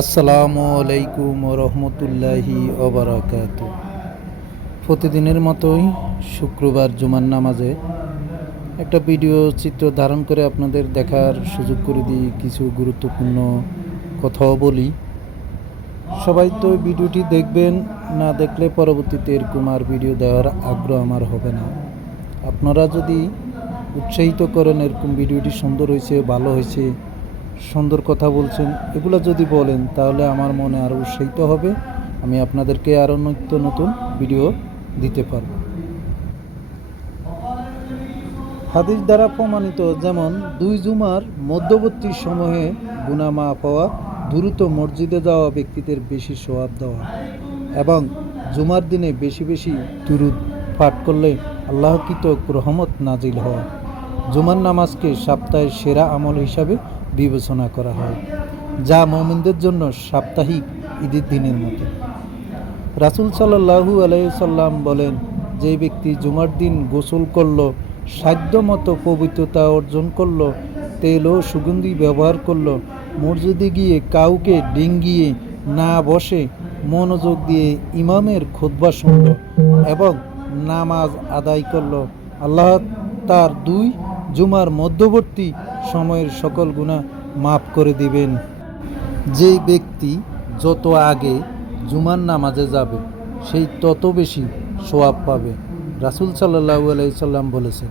আসসালামু আলাইকুম রহমতুল্লাহি ওবারাকাতু। প্রতিদিনের মতোই শুক্রবার জুমার নামাজে একটা ভিডিও চিত্র ধারণ করে আপনাদের দেখার সুযোগ করে দিই, কিছু গুরুত্বপূর্ণ কথাও বলি। সবাই তো ভিডিওটি দেখবেন, না দেখলে পরবর্তীতে এরকম আর ভিডিও দেওয়ার আগ্রহ আমার হবে না। আপনারা যদি উৎসাহিত করেন, এরকম ভিডিওটি সুন্দর হয়েছে, ভালো হয়েছে, সুন্দর কথা বলছেন, এগুলো যদি বলেন, তাহলে আমার মনে আরও উৎসাহিত হবে, আমি আপনাদেরকে আরও নিত্য নতুন ভিডিও দিতে পারব। হাদিস দ্বারা প্রমাণিত, যেমন 2 জুমার মধ্যবর্তী সময়ে গুনাহ মাফ হওয়া, দ্রুত মসজিদে যাওয়া ব্যক্তিদের বেশি সওয়াব দেওয়া এবং জুমার দিনে বেশি বেশি দুরূদ পাঠ করলে আল্লাহকৃত রহমত নাজিল হওয়া। জুমার নামাজকে সপ্তাহের সেরা আমল হিসাবে বিবেচনা করা হয়, যা মুমিনদের জন্য সাপ্তাহিক ঈদের দিনের মতো। রাসূল সাল্লাল্লাহু আলাইহি সাল্লাম বলেন, যে ব্যক্তি জুমার দিন গোসল করল, সাধ্যমতো পবিত্রতা অর্জন করল, তেল ও সুগন্ধি ব্যবহার করল, মসজিদে গিয়ে কাউকে ডিঙ্গিয়ে না বসে মনোযোগ দিয়ে ইমামের খুতবা শুনল এবং নামাজ আদায় করল, আল্লাহ তার 2 জুমার মধ্যবর্তী সময়ের সকল গুনাহ মাফ করে দিবেন। যে ব্যক্তি যত আগে জুমার নামাজে যাবে, সেই তত বেশি সওয়াব পাবে। রাসূল সাল্লাল্লাহু আলাইহি সাল্লাম বলেছেন।